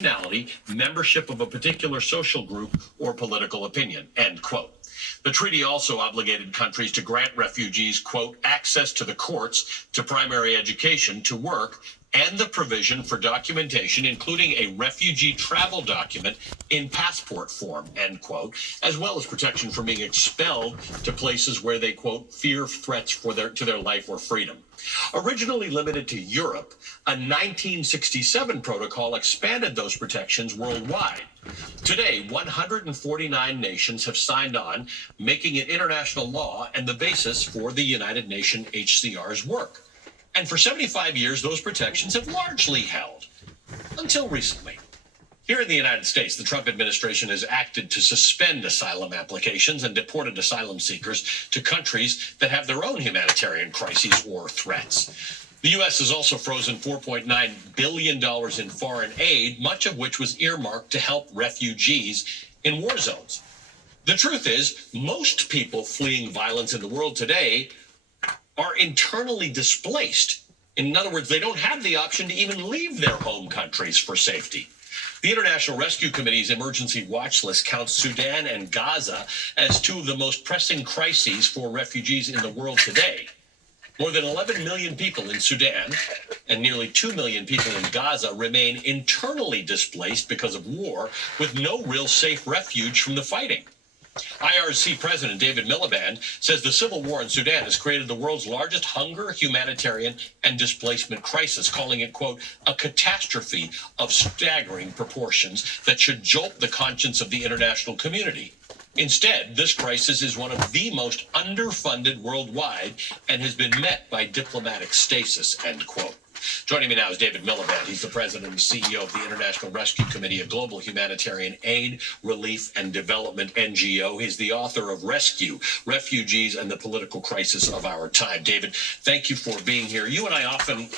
nationality, membership of a particular social group, or political opinion, end quote. The treaty also obligated countries to grant refugees, quote, access to the courts, to primary education, to work, and the provision for documentation, including a refugee travel document in passport form, end quote, as well as protection from being expelled to places where they, quote, fear threats to their life or freedom. Originally limited to Europe, a 1967 protocol expanded those protections worldwide. Today, 149 nations have signed on, making it international law and the basis for the United Nations HCR's work. And for 75 years, those protections have largely held, until recently. Here in the United States, the Trump administration has acted to suspend asylum applications and deported asylum seekers to countries that have their own humanitarian crises or threats. The U.S. has also frozen $4.9 billion in foreign aid, much of which was earmarked to help refugees in war zones. The truth is, most people fleeing violence in the world today are internally displaced. In other words, they don't have the option to even leave their home countries for safety. The International Rescue Committee's emergency watch list counts Sudan and Gaza as two of the most pressing crises for refugees in the world today. More than 11 million people in Sudan and nearly 2 million people in Gaza remain internally displaced because of war, with no real safe refuge from the fighting. IRC President David Miliband says the civil war in Sudan has created the world's largest hunger, humanitarian, and displacement crisis, calling it, quote, a catastrophe of staggering proportions that should jolt the conscience of the international community. Instead, this crisis is one of the most underfunded worldwide and has been met by diplomatic stasis, end quote. Joining me now is David Miliband. He's the president and CEO of the International Rescue Committee, a global humanitarian aid, relief, and development NGO. He's the author of Rescue, Refugees and the Political Crisis of Our Time. David, thank you for being here. You and I often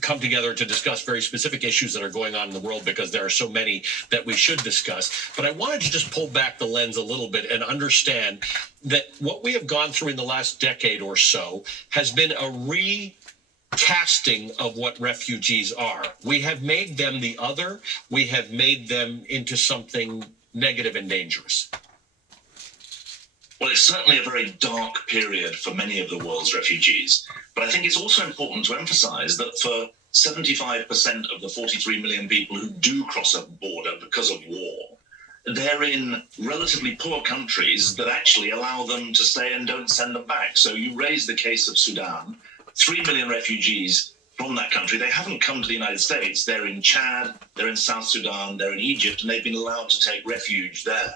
come together to discuss very specific issues that are going on in the world because there are so many that we should discuss. But I wanted to just pull back the lens a little bit and understand that what we have gone through in the last decade or so has been a recasting of what refugees are. We have made them the other. We have made them into something negative and dangerous. Well, it's certainly a very dark period for many of the world's refugees. But I think it's also important to emphasize that for 75% of the 43 million people who do cross a border because of war, they're in relatively poor countries that actually allow them to stay and don't send them back. So you raise the case of Sudan. 3 million refugees from that country. They haven't come to the United States. They're in Chad, they're in South Sudan, they're in Egypt, and they've been allowed to take refuge there.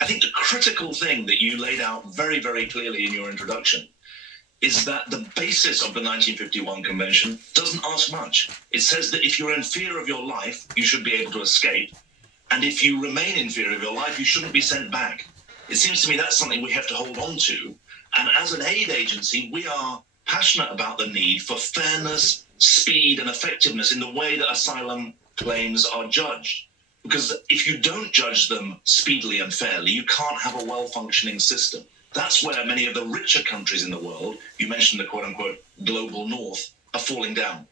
I think the critical thing that you laid out very, very clearly in your introduction is that the basis of the 1951 Convention doesn't ask much. It says that if you're in fear of your life, you should be able to escape. And if you remain in fear of your life, you shouldn't be sent back. It seems to me that's something we have to hold on to. And as an aid agency, we are passionate about the need for fairness, speed, and effectiveness in the way that asylum claims are judged. Because if you don't judge them speedily and fairly, you can't have a well-functioning system. That's where many of the richer countries in the world, you mentioned the quote-unquote global north, are falling down.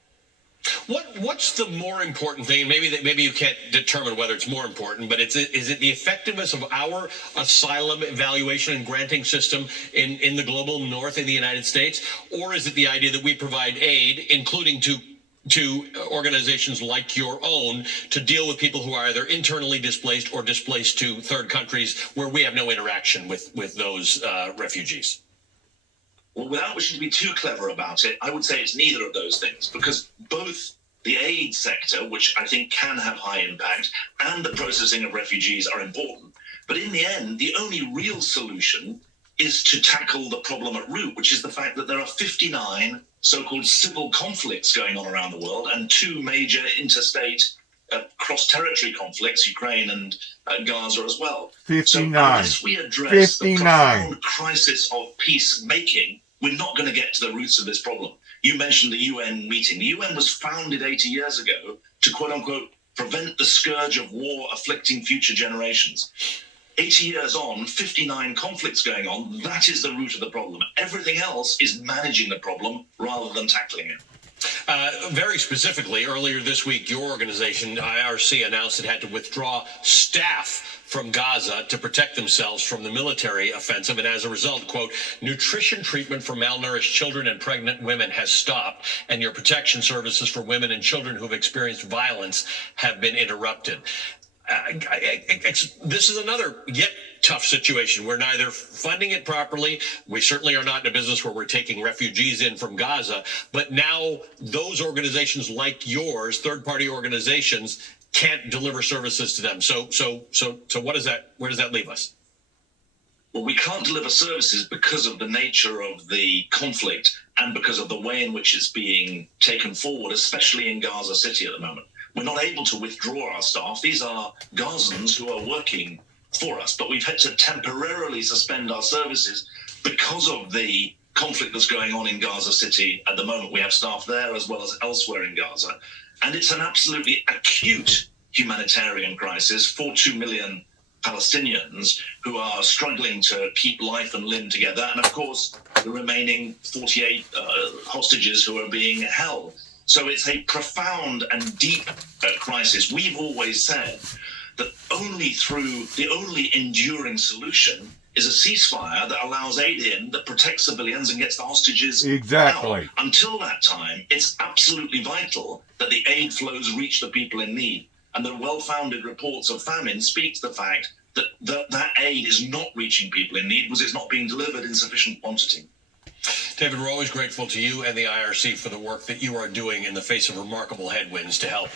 What's the more important thing? Maybe you can't determine whether it's more important, but is it the effectiveness of our asylum evaluation and granting system in the global north in the United States, or is it the idea that we provide aid, including to organizations like your own, to deal with people who are either internally displaced or displaced to third countries where we have no interaction with those refugees? Well, without wishing to be too clever about it, I would say it's neither of those things, because both the aid sector, which I think can have high impact, and the processing of refugees are important. But in the end, the only real solution is to tackle the problem at root, which is the fact that there are 59 so-called civil conflicts going on around the world and 2 major interstate cross-territory conflicts, Ukraine and Gaza as well. 59. So unless we address the profound crisis of peacemaking, we're not going to get to the roots of this problem. You mentioned the UN meeting. The UN was founded 80 years ago to, quote-unquote, prevent the scourge of war afflicting future generations. 80 years on, 59 conflicts going on, that is the root of the problem. Everything else is managing the problem rather than tackling it. Very specifically, earlier this week, your organization, IRC, announced it had to withdraw staff from Gaza to protect themselves from the military offensive. And as a result, quote, nutrition treatment for malnourished children and pregnant women has stopped, and your protection services for women and children who have experienced violence have been interrupted. This is another yet tough situation. We're neither funding it properly. We certainly are not in a business where we're taking refugees in from Gaza. But now those organizations like yours, third-party organizations, can't deliver services to them. So what does that? Where does that leave us? Well, we can't deliver services because of the nature of the conflict and because of the way in which it's being taken forward, especially in Gaza City at the moment. We're not able to withdraw our staff. These are Gazans who are working for us, but we've had to temporarily suspend our services because of the conflict that's going on in Gaza City at the moment. We have staff there as well as elsewhere in Gaza. And it's an absolutely acute humanitarian crisis for 2 million Palestinians who are struggling to keep life and limb together. And of course, the remaining 48 hostages who are being held. So it's a profound and deep crisis. We've always said that the only enduring solution is a ceasefire that allows aid in, that protects civilians and gets the hostages Exactly. out. Until that time, it's absolutely vital that the aid flows reach the people in need. And the well-founded reports of famine speak to the fact that that aid is not reaching people in need because it's not being delivered in sufficient quantity. David, we're always grateful to you and the IRC for the work that you are doing in the face of remarkable headwinds to help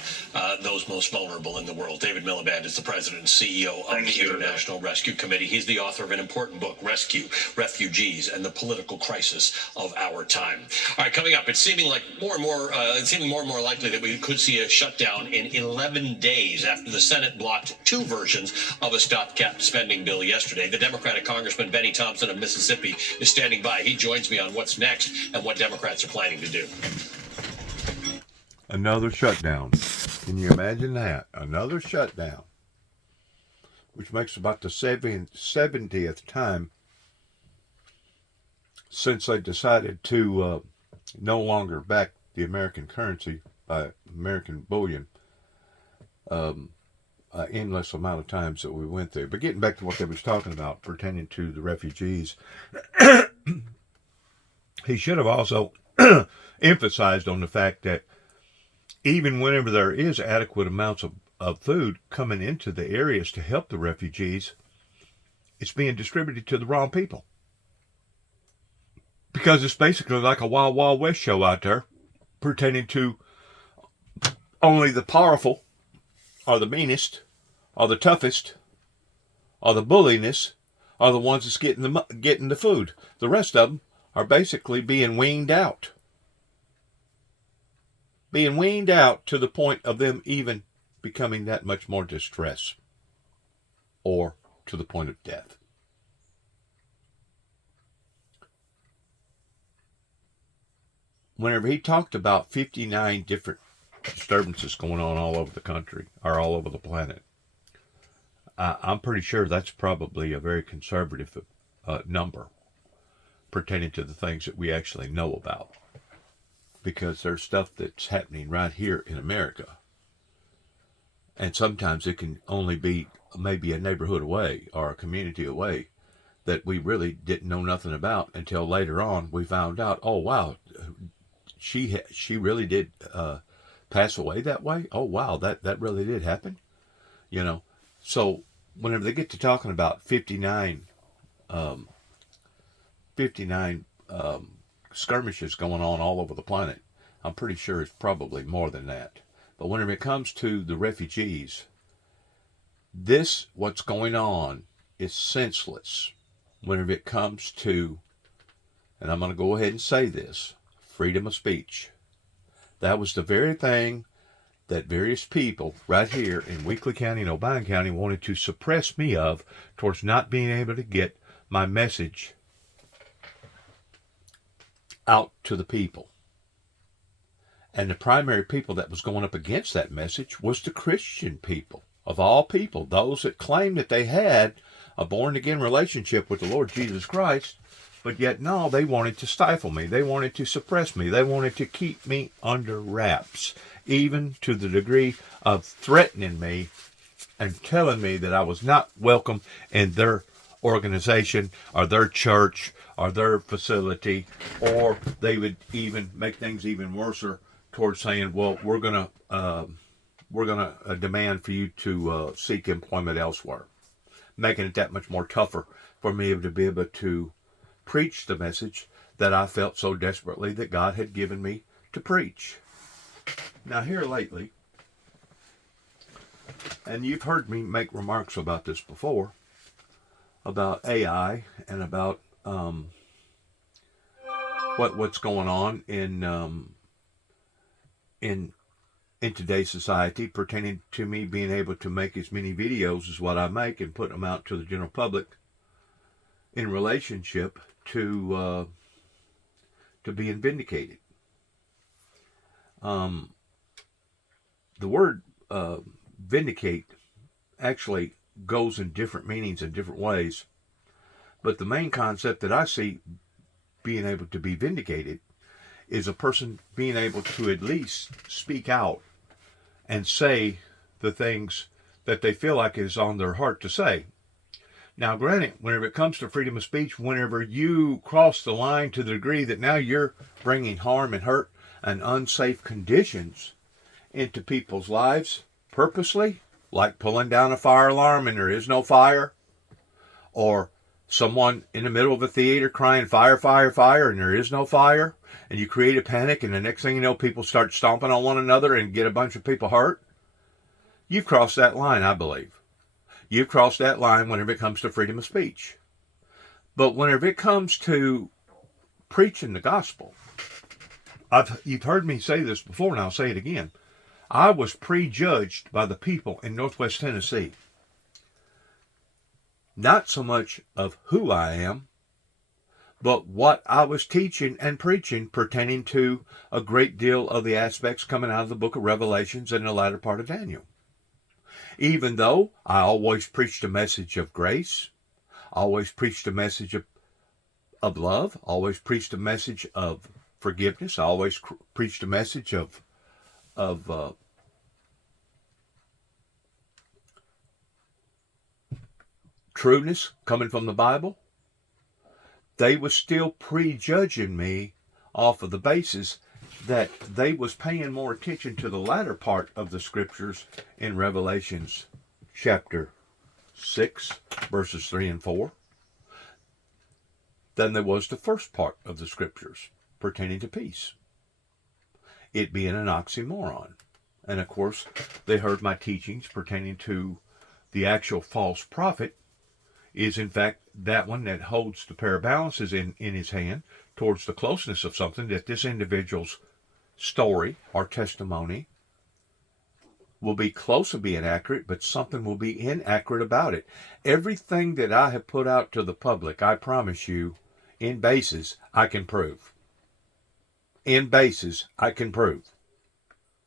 those most vulnerable in the world. David Miliband is the president and CEO of the International Rescue Committee. He's the author of an important book, Rescue, Refugees, and the Political Crisis of Our Time. All right, coming up, it's seeming more and more likely that we could see a shutdown in 11 days after the Senate blocked two versions of a stopgap spending bill yesterday. The Democratic Congressman Benny Thompson of Mississippi is standing by. He joins me on what's next and what Democrats are planning to do. Another shutdown. Can you imagine that? Another shutdown. Which makes about the 70th time since they decided to no longer back the American currency by American bullion. Endless amount of times that we went there. But getting back to what they was talking about pertaining to the refugees, he should have also emphasized on the fact that even whenever there is adequate amounts of food coming into the areas to help the refugees, it's being distributed to the wrong people. Because it's basically like a Wild Wild West show out there pertaining to only the powerful or the meanest or the toughest or the bulliness are the ones that's getting the food. The rest of them are basically being weaned out. Being weaned out to the point of them even becoming that much more distressed. Or to the point of death. Whenever he talked about 59 different disturbances going on all over the country, or all over the planet, I'm pretty sure that's probably a very conservative number pertaining to the things that we actually know about. Because there's stuff that's happening right here in America. And sometimes it can only be maybe a neighborhood away or a community away that we really didn't know nothing about until later on we found out, oh wow, she really did pass away that way? Oh wow, that really did happen? You know, so whenever they get to talking about 59 skirmishes going on all over the planet, I'm pretty sure it's probably more than that. But whenever it comes to the refugees, what's going on is senseless. Whenever it comes to, and I'm going to go ahead and say this, freedom of speech. That was the very thing that various people right here in Weakley County and Obion County wanted to suppress me of towards not being able to get my message out to the people. And the primary people that was going up against that message was the Christian people. Of all people, those that claimed that they had a born-again relationship with the Lord Jesus Christ, But yet, no, they wanted to stifle me. They wanted to suppress me. They wanted to keep me under wraps, even to the degree of threatening me and telling me that I was not welcome in their organization or their church or their facility, or they would even make things even worse towards saying, well, we're gonna demand for you to seek employment elsewhere, making it that much more tougher for me to be able to preach the message that I felt so desperately that God had given me to preach. Now, here lately, and you've heard me make remarks about this before, about AI and about what's going on in today's society pertaining to me being able to make as many videos as what I make and put them out to the general public in relationship to being vindicated. The word vindicate actually goes in different meanings in different ways, but the main concept that I see being able to be vindicated is a person being able to at least speak out and say the things that they feel like is on their heart to say. Now, granted, whenever it comes to freedom of speech, whenever you cross the line to the degree that now you're bringing harm and hurt and unsafe conditions into people's lives purposely, like pulling down a fire alarm and there is no fire, or someone in the middle of a theater crying fire, fire, fire, and there is no fire, and you create a panic, and the next thing you know, people start stomping on one another and get a bunch of people hurt. You've crossed that line, I believe. You've crossed that line whenever it comes to freedom of speech. But whenever it comes to preaching the gospel, you've heard me say this before, and I'll say it again. I was prejudged by the people in Northwest Tennessee. Not so much of who I am, but what I was teaching and preaching pertaining to a great deal of the aspects coming out of the book of Revelations and the latter part of Daniel. Even though I always preached a message of grace, always preached a message of love, always preached a message of forgiveness, I always preached a message of trueness coming from the Bible, they was still prejudging me off of the basis that they was paying more attention to the latter part of the scriptures in Revelations chapter 6, verses 3 and 4, than there was the first part of the scriptures pertaining to peace, it being an oxymoron. And of course, they heard my teachings pertaining to the actual false prophet is in fact that one that holds the pair of balances in his hand towards the closeness of something that this individual's story or testimony will be close to being accurate, but something will be inaccurate about it. Everything that I have put out to the public, I promise you, in basis, I can prove. In basis, I can prove.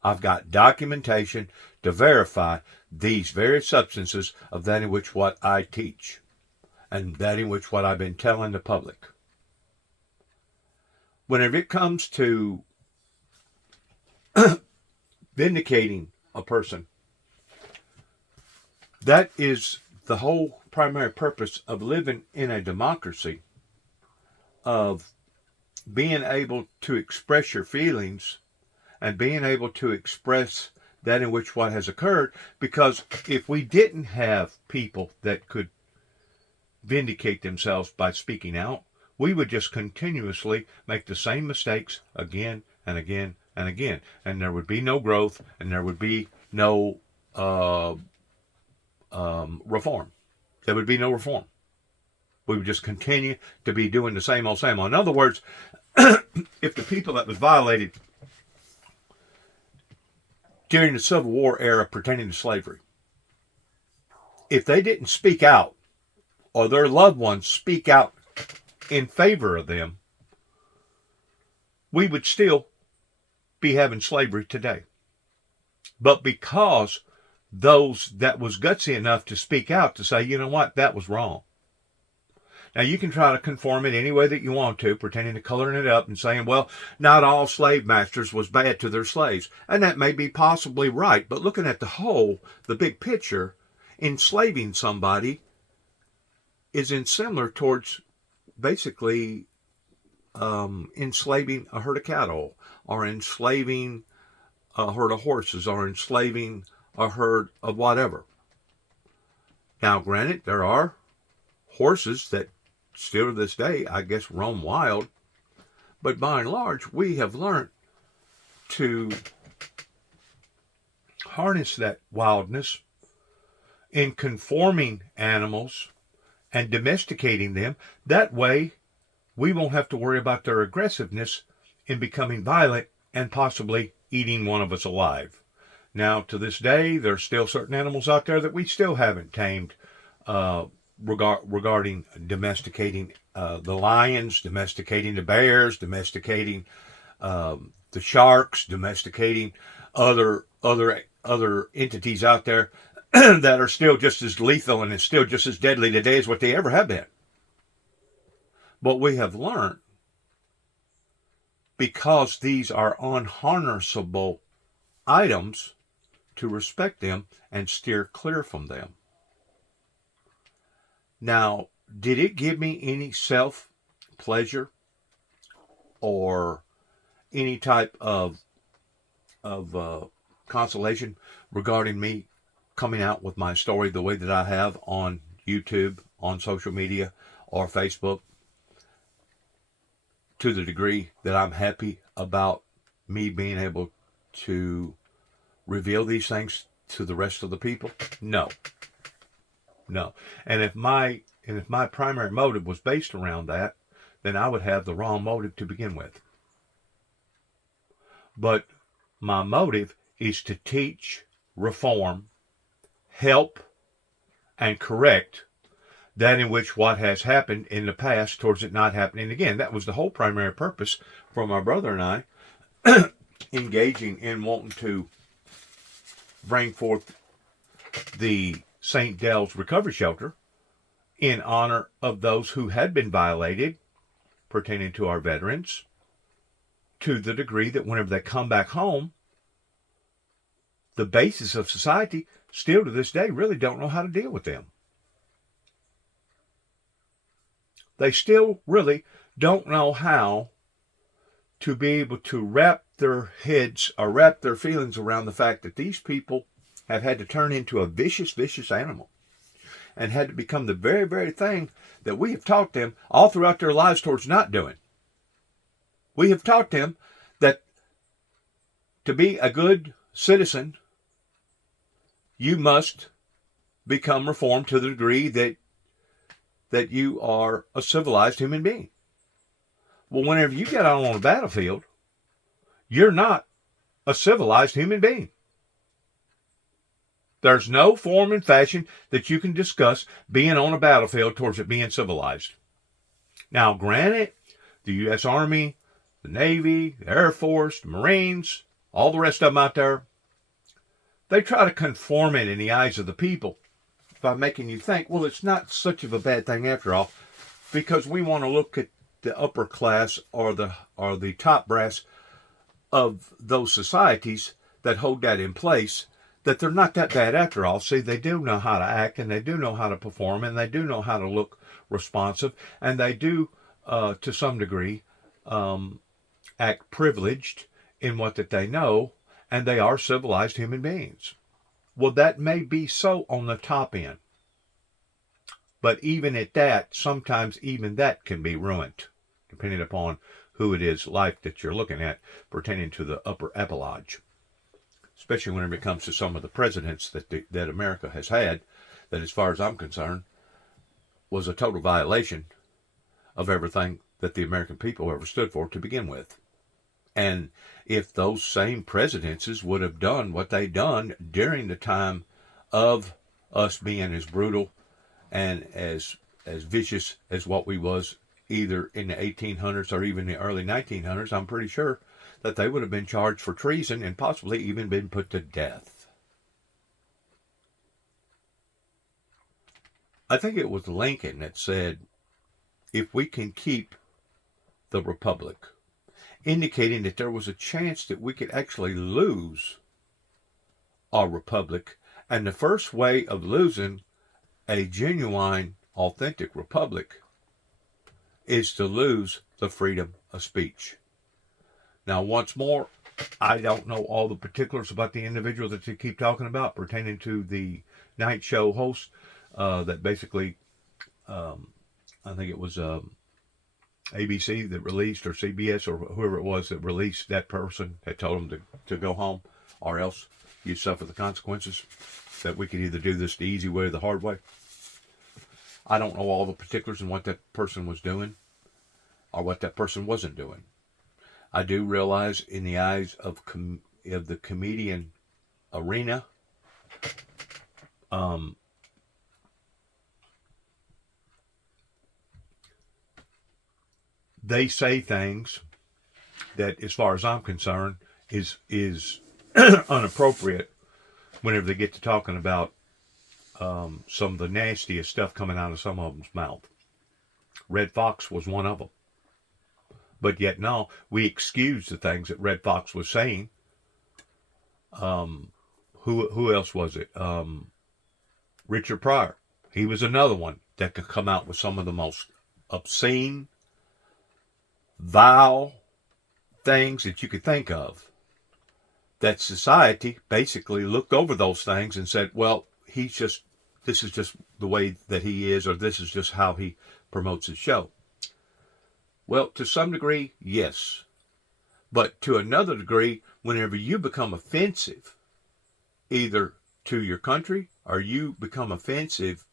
I've got documentation to verify these very substances of that in which what I teach and that in which what I've been telling the public. Whenever it comes to vindicating a person, that is the whole primary purpose of living in a democracy, of being able to express your feelings and being able to express that in which what has occurred. Because if we didn't have people that could vindicate themselves by speaking out, we would just continuously make the same mistakes again and again and again, and there would be no growth and there would be no reform. There would be no reform. We would just continue to be doing the same old, same old. In other words, if the people that was violated during the Civil War era pertaining to slavery, if they didn't speak out, or their loved ones speak out in favor of them, we would still be having slavery today. But because those that was gutsy enough to speak out to say, you know what, that was wrong. Now, you can try to conform it any way that you want to, pretending to coloring it up and saying, well, not all slave masters was bad to their slaves. And that may be possibly right, but looking at the whole, the big picture, enslaving somebody is in similar towards basically enslaving a herd of cattle, or enslaving a herd of horses, or enslaving a herd of whatever. Now, granted, there are horses that still to this day, I guess, roam wild, but by and large, we have learned to harness that wildness in conforming animals and domesticating them. That way, we won't have to worry about their aggressiveness in becoming violent and possibly eating one of us alive. Now, to this day, there's still certain animals out there that we still haven't tamed regarding domesticating the lions, domesticating the bears, domesticating the sharks, domesticating other entities out there that are still just as lethal and is still just as deadly today as what they ever have been. But we have learned, because these are unharnessable items, to respect them and steer clear from them. Now, did it give me any self-pleasure or any type of consolation regarding me coming out with my story the way that I have on YouTube, on social media, or Facebook, to the degree that I'm happy about me being able to reveal these things to the rest of the people? No. And if my primary motive was based around that, then I would have the wrong motive to begin with. But my motive is to teach, reform, help, and correct that in which what has happened in the past towards it not happening again. That was the whole primary purpose for my brother and I engaging in wanting to bring forth the St. Del's Recovery Shelter in honor of those who had been violated pertaining to our veterans, to the degree that whenever they come back home, the basis of society still to this day really don't know how to deal with them. They still really don't know how to be able to wrap their heads or wrap their feelings around the fact that these people have had to turn into a vicious, vicious animal and had to become the very, very thing that we have taught them all throughout their lives towards not doing. We have taught them that to be a good citizen, you must become reformed to the degree that you are a civilized human being. Well, whenever you get out on a battlefield, you're not a civilized human being. There's no form and fashion that you can discuss being on a battlefield towards it being civilized. Now, granted, the U.S. Army, the Navy, the Air Force, the Marines, all the rest of them out there, they try to conform it in the eyes of the people by making you think, well, it's not such of a bad thing after all, because we want to look at the upper class or the top brass of those societies that hold that in place, that they're not that bad after all. See, they do know how to act, and they do know how to perform, and they do know how to look responsive, and they do, to some degree, act privileged in what that they know, and they are civilized human beings. Well, that may be so on the top end. But even at that, sometimes even that can be ruined, depending upon who it is, life that you're looking at pertaining to the upper epilage. Especially whenever it comes to some of the presidents that America has had, that as far as I'm concerned, was a total violation of everything that the American people ever stood for to begin with. And if those same presidencies would have done what they done during the time of us being as brutal and as vicious as what we was either in the 1800s or even the early 1900s, I'm pretty sure that they would have been charged for treason and possibly even been put to death. I think it was Lincoln that said, if we can keep the republic, indicating that there was a chance that we could actually lose our republic. And the first way of losing a genuine, authentic republic is to lose the freedom of speech. Now, once more, I don't know all the particulars about the individual that you keep talking about pertaining to the night show host that basically, I think it was ABC that released, or CBS, or whoever it was that released that person that told him to go home, or else you suffer the consequences, that we could either do this the easy way or the hard way. I don't know all the particulars and what that person was doing or what that person wasn't doing. I do realize in the eyes of the comedian arena, they say things that, as far as I'm concerned, is inappropriate whenever they get to talking about some of the nastiest stuff coming out of some of them's mouth. Red Fox was one of them. But yet, no, we excuse the things that Red Fox was saying. Who else was it? Richard Pryor. He was another one that could come out with some of the most obscene, vile things that you could think of. That society basically looked over those things and said, well, this is just the way that he is, or this is just how he promotes his show. Well, to some degree, yes. But to another degree, whenever you become offensive, either to your country or you become offensive,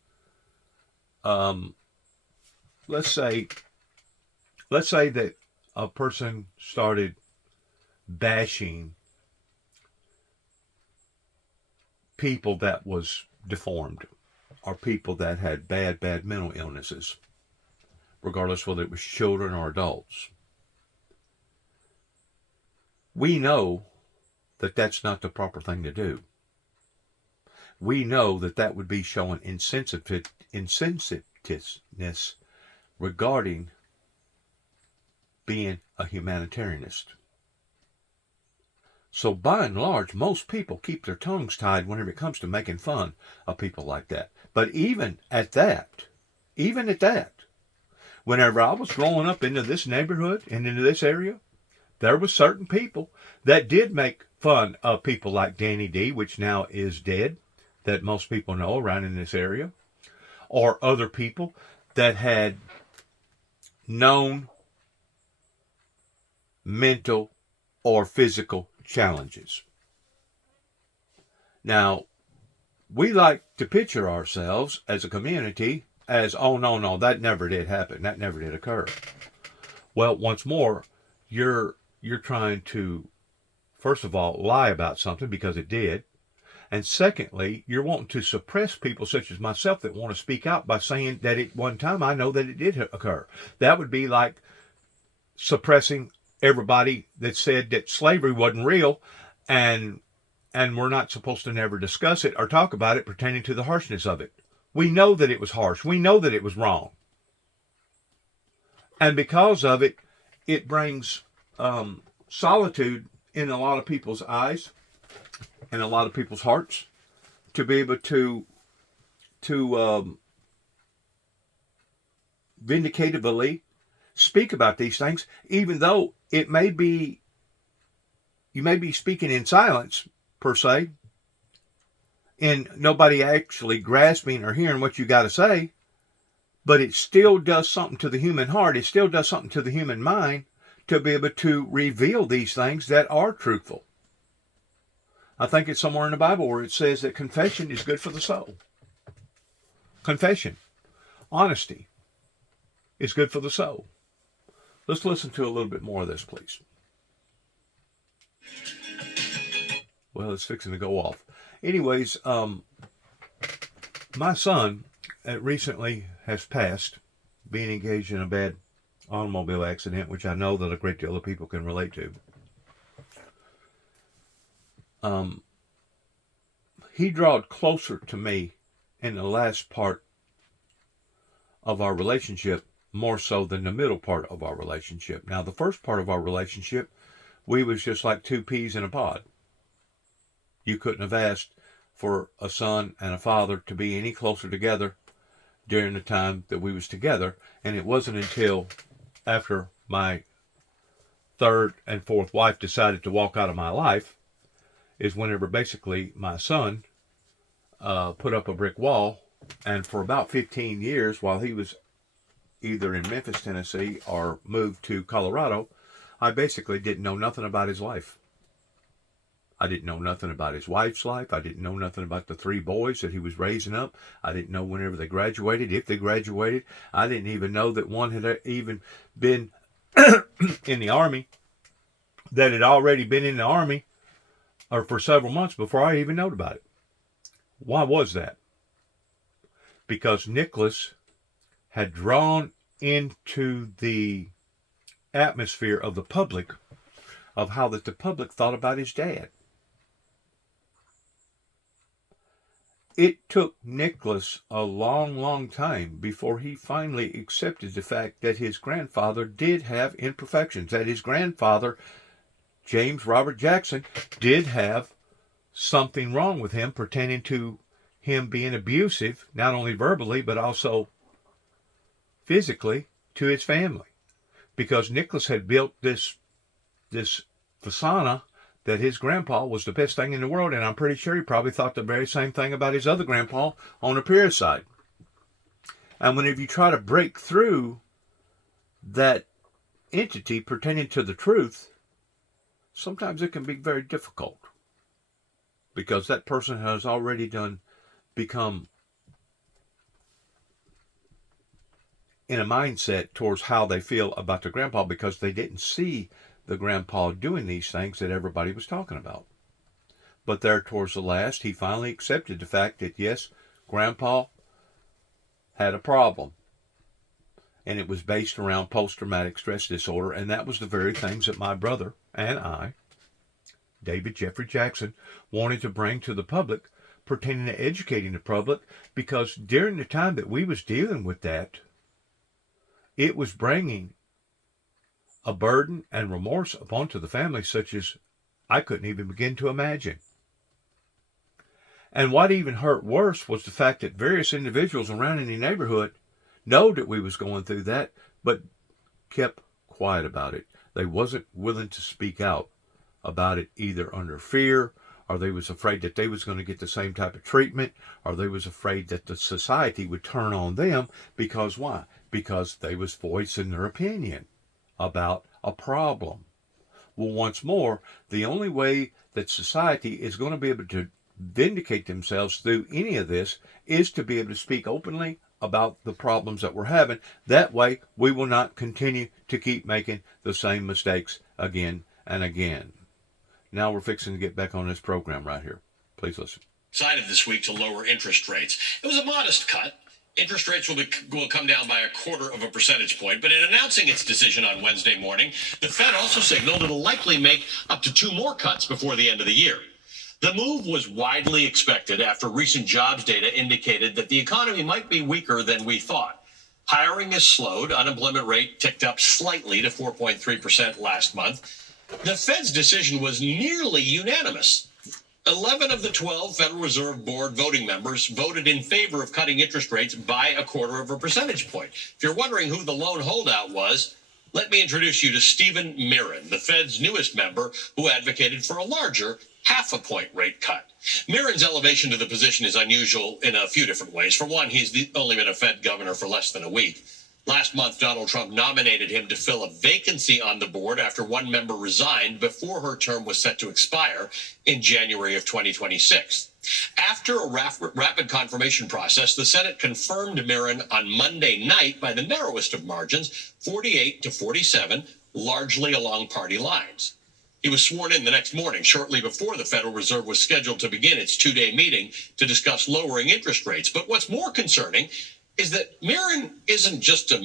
let's say that a person started bashing people that was deformed, or people that had bad mental illnesses, regardless whether it was children or adults. We know that that's not the proper thing to do. We know that that would be showing insensitiveness regarding being a humanitarianist. So by and large, most people keep their tongues tied whenever it comes to making fun of people like that. But even at that, whenever I was growing up into this neighborhood and into this area, there were certain people that did make fun of people like Danny D, which now is dead, that most people know around in this area, or other people that had known mental or physical challenges. Now, we like to picture ourselves as a community as, oh, no, that never did happen. That never did occur. Well, once more, you're trying to, first of all, lie about something because it did. And secondly, you're wanting to suppress people such as myself that want to speak out by saying that at one time I know that it did occur. That would be like suppressing everybody that said that slavery wasn't real and we're not supposed to never discuss it or talk about it pertaining to the harshness of it. We know that it was harsh. We know that it was wrong. And because of it, it brings solitude in a lot of people's eyes and a lot of people's hearts to be able to vindicatively speak about these things, even though it may be, you may be speaking in silence, per se, and nobody actually grasping or hearing what you got to say, but it still does something to the human heart. It still does something to the human mind to be able to reveal these things that are truthful. I think it's somewhere in the Bible where it says that confession is good for the soul. Confession, honesty, is good for the soul. Let's listen to a little bit more of this, please. Well, it's fixing to go off. Anyways, my son recently has passed, being engaged in a bad automobile accident, which I know that a great deal of people can relate to. He drawed closer to me in the last part of our relationship more so than the middle part of our relationship. Now, the first part of our relationship, we was just like two peas in a pod. You couldn't have asked for a son and a father to be any closer together during the time that we was together. And it wasn't until after my third and fourth wife decided to walk out of my life is whenever basically my son put up a brick wall. And for about 15 years, while he was either in Memphis, Tennessee, or moved to Colorado, I basically didn't know nothing about his life. I didn't know nothing about his wife's life. I didn't know nothing about the three boys that he was raising up. I didn't know whenever they graduated, if they graduated. I didn't even know that one had even been in the Army, that had already been in the Army or for several months before I even knew about it. Why was that? Because Nicholas had drawn into the atmosphere of the public of how that the public thought about his dad. It took Nicholas a long, long time before he finally accepted the fact that his grandfather did have imperfections, that his grandfather, James Robert Jackson, did have something wrong with him pertaining to him being abusive, not only verbally, but also physically to his family. Because Nicholas had built this persona that his grandpa was the best thing in the world, and I'm pretty sure he probably thought the very same thing about his other grandpa on the Pierce side. And whenever you try to break through that entity pertaining to the truth, sometimes it can be very difficult. Because that person has already become in a mindset towards how they feel about their grandpa, because they didn't see the grandpa doing these things that everybody was talking about. But there towards the last, he finally accepted the fact that yes, grandpa had a problem. And it was based around post-traumatic stress disorder, and that was the very things that my brother and I, David Jeffrey Jackson, wanted to bring to the public pertaining to educating the public, because during the time that we was dealing with that, it was bringing a burden and remorse upon to the family such as I couldn't even begin to imagine. And what even hurt worse was the fact that various individuals around in the neighborhood know that we was going through that, but kept quiet about it. They wasn't willing to speak out about it, either under fear, or they was afraid that they was going to get the same type of treatment, or they was afraid that the society would turn on them. Because why? Because they was voicing their opinion about a problem. Well, once more, the only way that society is going to be able to vindicate themselves through any of this is to be able to speak openly about the problems that we're having. That way, we will not continue to keep making the same mistakes again and again. Now we're fixing to get back on this program right here. Please listen. Decided this week to lower interest rates. It was a modest cut. Interest rates will come down by 1/4 percentage point, but in announcing its decision on Wednesday morning, the Fed also signaled it'll likely make up to 2 more cuts before the end of the year. The move was widely expected after recent jobs data indicated that the economy might be weaker than we thought. Hiring has slowed. Unemployment rate ticked up slightly to 4.3% last month. The Fed's decision was nearly unanimous. 11 of the 12 Federal Reserve Board voting members voted in favor of cutting interest rates by 1/4 percentage point. If you're wondering who the lone holdout was, let me introduce you to Stephen Mirren, the Fed's newest member, who advocated for a larger 1/2 point rate cut. Mirren's elevation to the position is unusual in a few different ways. For one, he's only been a Fed governor for less than a week. Last month, Donald Trump nominated him to fill a vacancy on the board after one member resigned before her term was set to expire in January of 2026. After a rapid confirmation process, the Senate confirmed Mirren on Monday night by the narrowest of margins, 48-47, largely along party lines. He was sworn in the next morning, shortly before the Federal Reserve was scheduled to begin its 2-day meeting to discuss lowering interest rates. But what's more concerning is that Mirren isn't just a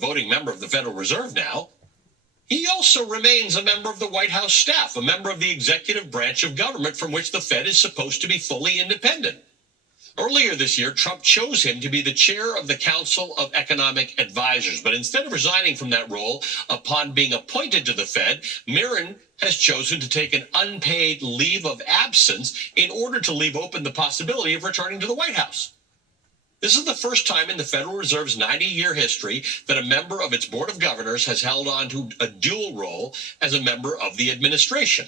voting member of the Federal Reserve now. He also remains a member of the White House staff, a member of the executive branch of government from which the Fed is supposed to be fully independent. Earlier this year, Trump chose him to be the chair of the Council of Economic Advisors. But instead of resigning from that role upon being appointed to the Fed, Mirren has chosen to take an unpaid leave of absence in order to leave open the possibility of returning to the White House. This is the first time in the Federal Reserve's 90-year history that a member of its Board of Governors has held on to a dual role as a member of the administration.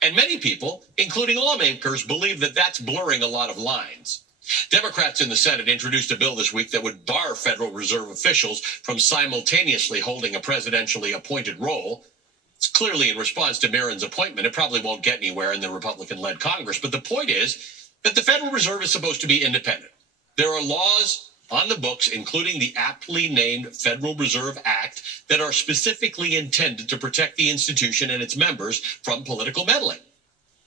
And many people, including lawmakers, believe that that's blurring a lot of lines. Democrats in the Senate introduced a bill this week that would bar Federal Reserve officials from simultaneously holding a presidentially appointed role. It's clearly in response to Mirren's appointment. It probably won't get anywhere in the Republican-led Congress. But the point is that the Federal Reserve is supposed to be independent. There are laws on the books, including the aptly named Federal Reserve Act, that are specifically intended to protect the institution and its members from political meddling.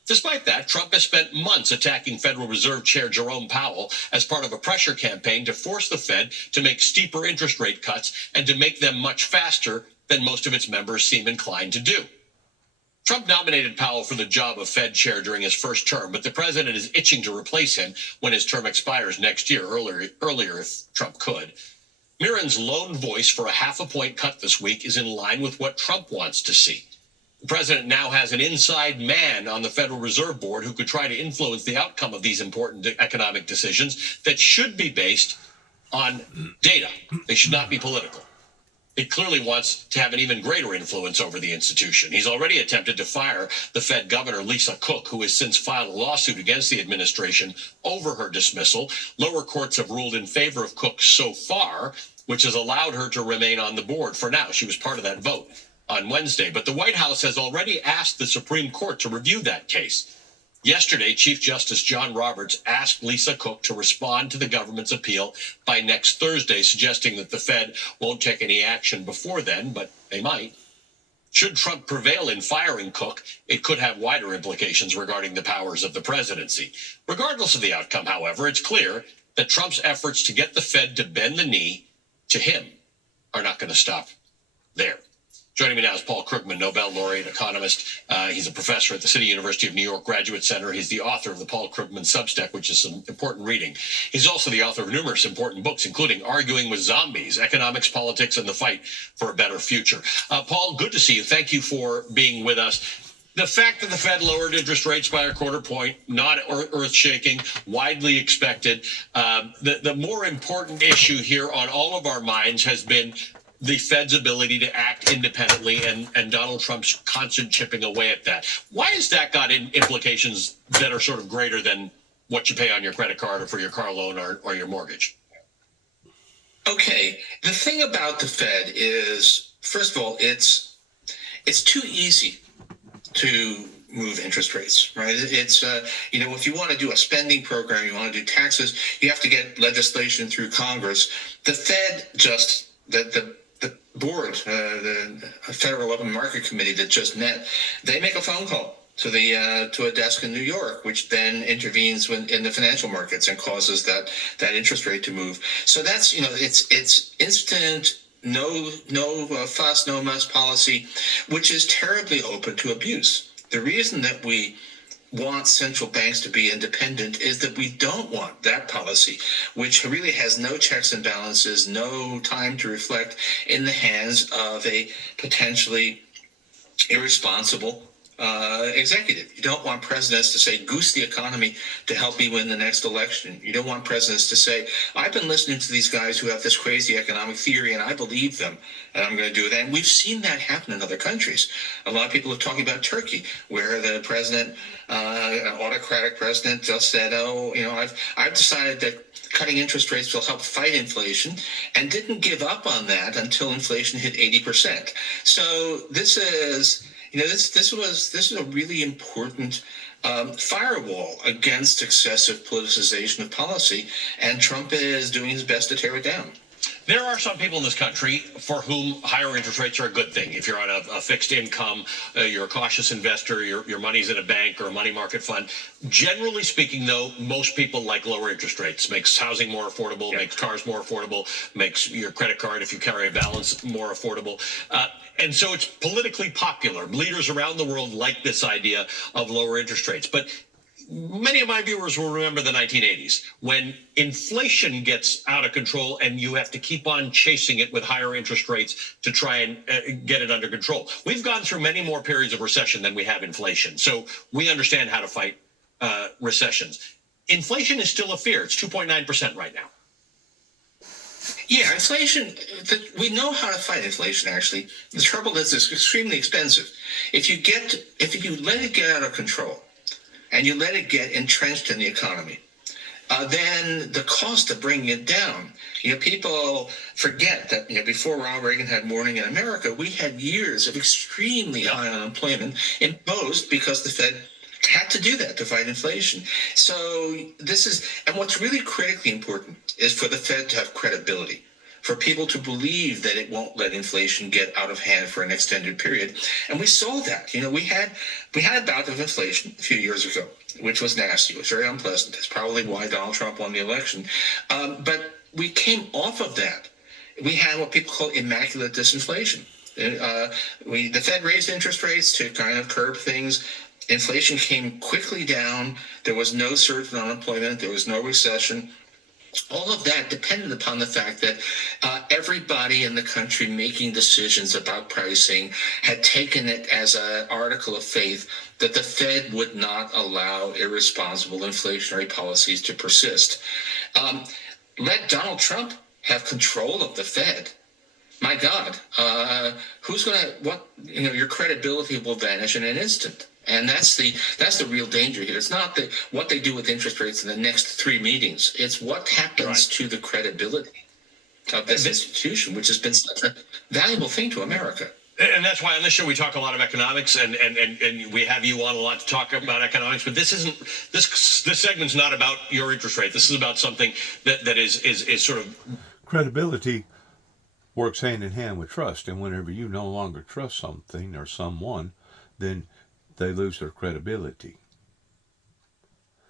Despite that, Trump has spent months attacking Federal Reserve Chair Jerome Powell as part of a pressure campaign to force the Fed to make steeper interest rate cuts and to make them much faster than most of its members seem inclined to do. Trump nominated Powell for the job of Fed chair during his first term, but the president is itching to replace him when his term expires next year, earlier if Trump could. Mirren's lone voice for a half-a-point cut this week is in line with what Trump wants to see. The president now has an inside man on the Federal Reserve Board who could try to influence the outcome of these important economic decisions that should be based on data. They should not be political. It clearly wants to have an even greater influence over the institution. He's already attempted to fire the Fed governor, Lisa Cook, who has since filed a lawsuit against the administration over her dismissal. Lower courts have ruled in favor of Cook so far, which has allowed her to remain on the board for now. She was part of that vote on Wednesday. But the White House has already asked the Supreme Court to review that case. Yesterday, Chief Justice John Roberts asked Lisa Cook to respond to the government's appeal by next Thursday, suggesting that the Fed won't take any action before then, but they might. Should Trump prevail in firing Cook, it could have wider implications regarding the powers of the presidency. Regardless of the outcome, however, it's clear that Trump's efforts to get the Fed to bend the knee to him are not going to stop there. Joining me now is Paul Krugman, Nobel laureate economist. He's a professor at the City University of New York Graduate Center. He's the author of the Paul Krugman Substack, which is some important reading. He's also the author of numerous important books, including Arguing with Zombies, Economics, Politics, and the Fight for a Better Future. Paul, good to see you. Thank you for being with us. The fact that the Fed lowered interest rates by a quarter point, not earth-shaking, widely expected. The more important issue here on all of our minds has been the Fed's ability to act independently and Donald Trump's constant chipping away at that. Why has that got implications that are sort of greater than what you pay on your credit card or for your car loan or your mortgage? Okay, the thing about the Fed is, first of all, it's too easy to move interest rates, right? It's, if you want to do a spending program, you want to do taxes, you have to get legislation through Congress. The Fed just, the board, the Federal Open Market Committee that just met, they make a phone call to a desk in New York, which then intervenes in the financial markets and causes that interest rate to move. So that's, it's instant, no fuss, no muss policy, which is terribly open to abuse. The reason that we want central banks to be independent is that we don't want that policy, which really has no checks and balances, no time to reflect, in the hands of a potentially irresponsible executive. You don't want presidents to say, goose the economy to help me win the next election. You don't want presidents to say, I've been listening to these guys who have this crazy economic theory and I believe them and I'm going to do that. And we've seen that happen in other countries. A lot of people are talking about Turkey, where the president, an autocratic president, just said, I've decided that cutting interest rates will help fight inflation, and didn't give up on that until inflation hit 80%. So this is a really important firewall against excessive politicization of policy, and Trump is doing his best to tear it down. There are some people in this country for whom higher interest rates are a good thing. If you're on a fixed income, you're a cautious investor, your money's in a bank or a money market fund. Generally speaking, though, most people like lower interest rates. Makes housing more affordable, makes cars more affordable, makes your credit card, if you carry a balance, more affordable. And so it's politically popular. Leaders around the world like this idea of lower interest rates. But many of my viewers will remember the 1980s when inflation gets out of control and you have to keep on chasing it with higher interest rates to try and get it under control. We've gone through many more periods of recession than we have inflation. So we understand how to fight recessions. Inflation is still a fear. It's 2.9% right now. Yeah, inflation, we know how to fight inflation, actually. The trouble is it's extremely expensive. If you let it get out of control and you let it get entrenched in the economy, then the cost of bringing it down, people forget that, before Ronald Reagan had Morning in America, we had years of extremely high unemployment imposed because the Fed had to do that to fight inflation. So and what's really critically important is for the Fed to have credibility, for people to believe that it won't let inflation get out of hand for an extended period. And we saw that. We had a bout of inflation a few years ago, which was nasty. It was very unpleasant. That's probably why Donald Trump won the election. But we came off of that. We had what people call immaculate disinflation. The Fed raised interest rates to kind of curb things. Inflation came quickly down. There was no surge in unemployment. There was no recession. All of that depended upon the fact that everybody in the country making decisions about pricing had taken it as an article of faith that the Fed would not allow irresponsible inflationary policies to persist. Let Donald Trump have control of the Fed. My God, your credibility will vanish in an instant. And that's the real danger here. It's not what they do with interest rates in the next 3 meetings. It's what happens to the credibility of this institution, which has been such a valuable thing to America. And that's why on this show we talk a lot of economics, and we have you on a lot to talk about economics. But this segment's not about your interest rate. This is about something that is sort of credibility works hand in hand with trust, and whenever you no longer trust something or someone, then they lose their credibility.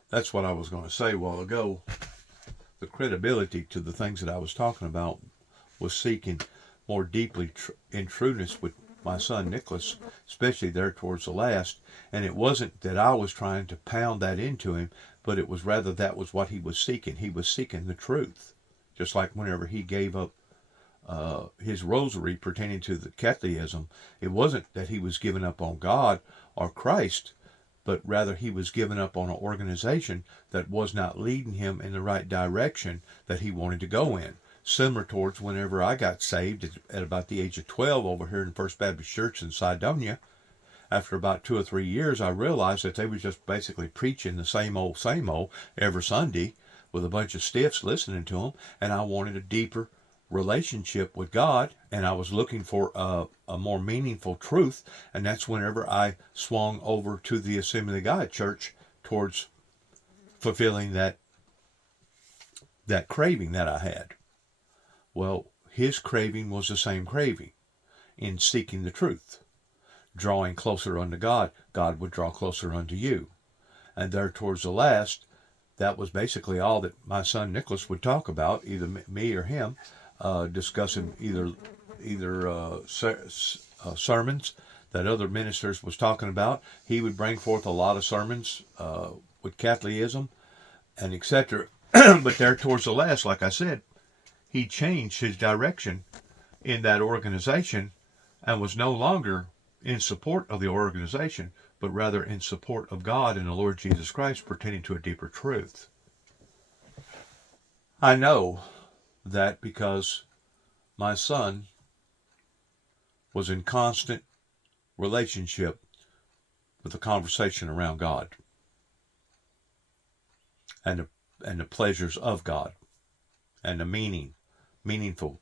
That's what I was going to say a while ago. The credibility to the things that I was talking about was seeking more deeply in trueness with my son Nicholas, especially there towards the last. And it wasn't that I was trying to pound that into him, but it was rather that was what he was seeking. He was seeking the truth. Just like whenever he gave up his rosary pertaining to the Catholicism, it wasn't that he was giving up on God or Christ, but rather he was giving up on an organization that was not leading him in the right direction that he wanted to go in. Similar towards whenever I got saved at about the age of 12 over here in First Baptist Church in Cydonia. After about 2 or 3 years, I realized that they were just basically preaching the same old every Sunday with a bunch of stiffs listening to them, and I wanted a deeper relationship with God, and I was looking for a more meaningful truth, and that's whenever I swung over to the Assembly of God Church towards fulfilling that craving that I had. Well, his craving was the same craving in seeking the truth. Drawing closer unto God, God would draw closer unto you. And there towards the last, that was basically all that my son Nicholas would talk about, either me or him, discussing either sermons that other ministers was talking about. He would bring forth a lot of sermons with Catholicism and etc. But there towards the last, like I said, he changed his direction in that organization and was no longer in support of the organization, but rather in support of God and the Lord Jesus Christ pertaining to a deeper truth. I know that because my son was in constant relationship with the conversation around God and the pleasures of God and the meaningful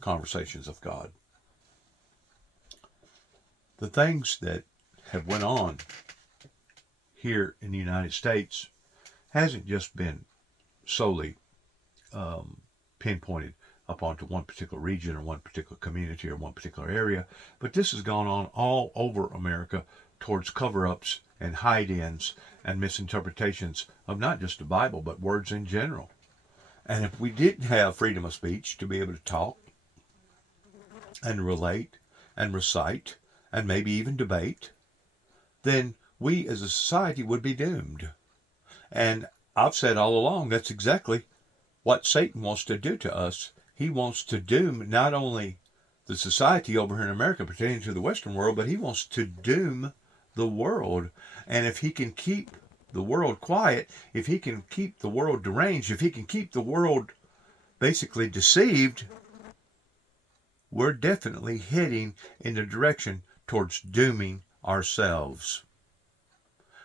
conversations of God. The things that have went on here in the United States hasn't just been solely pinpointed upon to one particular region or one particular community or one particular area, but this has gone on all over America towards cover-ups and hide-ins and misinterpretations of not just the Bible, but words in general. And if we didn't have freedom of speech to be able to talk and relate and recite and maybe even debate, then we as a society would be doomed. And I've said all along, that's exactly what Satan wants to do to us. He wants to doom not only the society over here in America pertaining to the Western world, but he wants to doom the world. And if he can keep the world quiet, if he can keep the world deranged, if he can keep the world basically deceived, we're definitely heading in the direction towards dooming ourselves,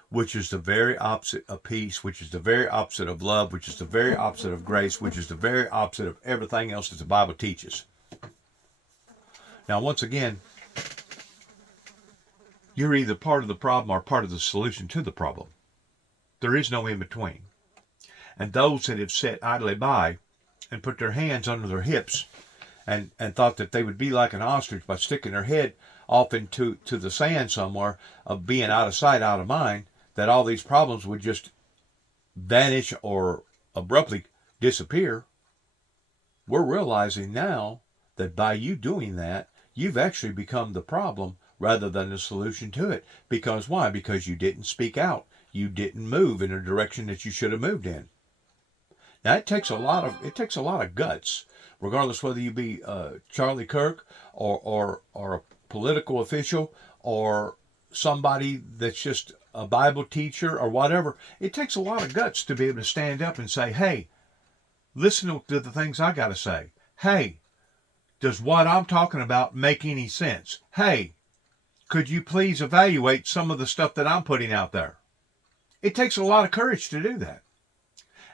which is the very opposite of peace, which is the very opposite of love, which is the very opposite of grace, which is the very opposite of everything else that the Bible teaches. Now, once again, you're either part of the problem or part of the solution to the problem. There is no in between. And those that have sat idly by and put their hands under their hips and thought that they would be like an ostrich by sticking their head off into the sand somewhere, of being out of sight, out of mind, that all these problems would just vanish or abruptly disappear. We're realizing now that by you doing that, you've actually become the problem rather than the solution to it. Because why? Because you didn't speak out. You didn't move in a direction that you should have moved in. Now it takes a lot of guts, regardless whether you be Charlie Kirk or a political official or somebody that's just a Bible teacher or whatever. It takes a lot of guts to be able to stand up and say, hey, listen to the things I got to say. Hey, does what I'm talking about make any sense? Hey, could you please evaluate some of the stuff that I'm putting out there? It takes a lot of courage to do that.